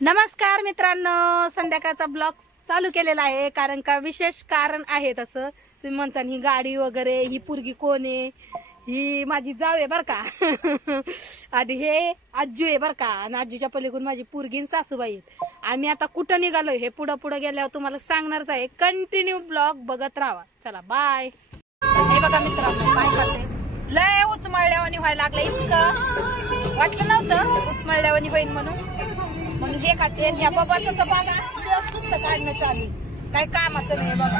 नमस्कार मित्रांनो, संध्याकाळचा ब्लॉग चालू केलेला आहे कारण का विशेष कारण आहे. तसं तुम्ही म्हणता ही गाडी वगैरे, ही पोरगी कोण आहे, ही माझी जाव आहे बर का. आणि हे आजू आहे बर का. आणि आजूच्या पलीकडून माझी पोरगी आणि सासूबाई आहेत. आम्ही आता कुठं निघालोय हे पुढे पुढे गेल्यावर तुम्हाला सांगणारच आहे. कंटिन्यू ब्लॉग बघत राहा. चला बाय. हे बघा मित्रांनो काय करते, लय उचमळल्यावानी व्हायला लागलं. इतकं वाटलं नव्हतं उचमळल्यावानी होईल म्हणून. मग हे खाते ह्या बाबाचं तर बघा नुसतं काढणं चालू, काही कामाचं नाही बाबा.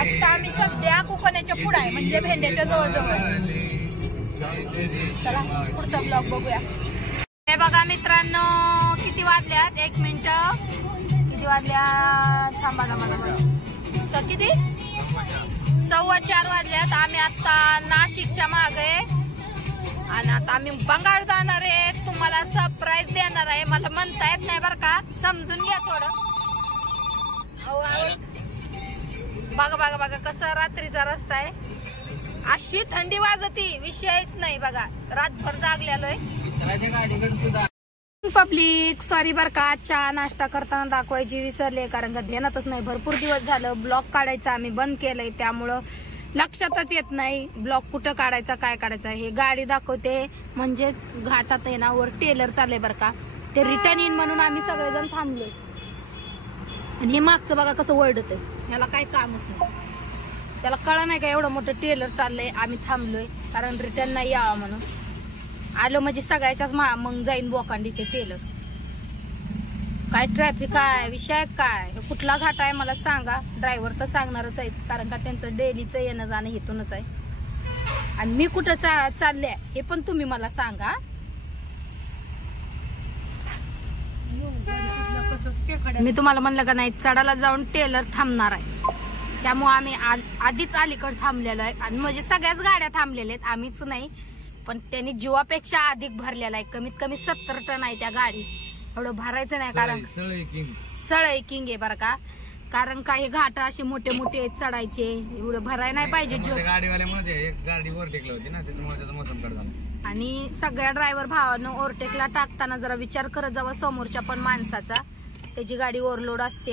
आता आम्ही सध्या कोकणाच्या पुढे आहे, म्हणजे भेंड्याच्या जवळ. चला पुढचा ब्लॉग बघूया. हे बघा मित्रांनो किती वाजल्यात, 1 मिनिट, किती वाजल्यात थांबा किती 4:15 वाजल्यात. आम्ही आता नाशिकच्या मागे आणि आता आम्ही बंगाल जाणार आहे. तुम्हाला सरप्राईज देणार आहे. मला म्हणता येत नाही बरं का, समजून घ्या थोडं. बघा बघा बघा कसं रात्रीचा रस्ता आहे. अशी थंडी वाजती विषयच नाही बघा. रातभर जागलेलोय. पब्लिक सॉरी बर का, चहा नाश्ता करताना दाखवायची विसरले कारण का ध्यानातच नाही. भरपूर दिवस झालं ब्लॉग काढायचं आम्ही बंद केलंय, त्यामुळं लक्षातच येत नाही ब्लॉग कुठं काढायचा काय काढायचा. हे गाडी दाखवते म्हणजे घाटात आहे ना वर टेलर चालले बर का, ते रिटर्न येईन म्हणून आम्ही सगळेजण थांबलोय. आणि हे मागचं बघा कसं वळडत आहे, ह्याला काही कामच नाही. त्याला कळा नाही का एवढं मोठं टेलर चाललंय. आम्ही थांबलोय कारण रिटर्न नाही यावं म्हणून. आलो म्हणजे सगळ्याच्याच मग जाईन बोकांडी ते टेलर. काय ट्रॅफिक आहे, विषय काय, कुठला घाट आहे मला सांगा. ड्रायव्हर तर सांगणारच आहेत कारण का त्यांचं डेलीचं येणं जाणं हेतूनच आहे. आणि मी कुठं चालले हे पण तुम्ही मला सांगा. मी तुम्हाला म्हणलं का नाही, चढायला जाऊन टेलर थांबणार आहे, त्यामुळे आम्ही आधीच अलीकडे थांबलेलो आहे. आणि म्हणजे सगळ्याच गाड्या थांबलेल्या आहेत, आम्हीच नाही. पण त्यांनी जीवापेक्षा अधिक भरलेला आहे. कमीत कमी 70 टन आहे त्या गाडी. एवढं भरायचं नाही कारण सळई किंग आहे बरं का. कारण काही घाट असे मोठे मोठे चढायचे, एवढं भरायला नाही पाहिजे. गाडी ओव्हरटेकला होती ना, त्याच्यामुळे मोसम कडे झाला. आणि सगळ्या ड्रायव्हर भावानं ओव्हरटेकला टाकताना जरा विचार करत जावा समोरच्या पण माणसाचा. त्याची गाडी ओव्हरलोड असते.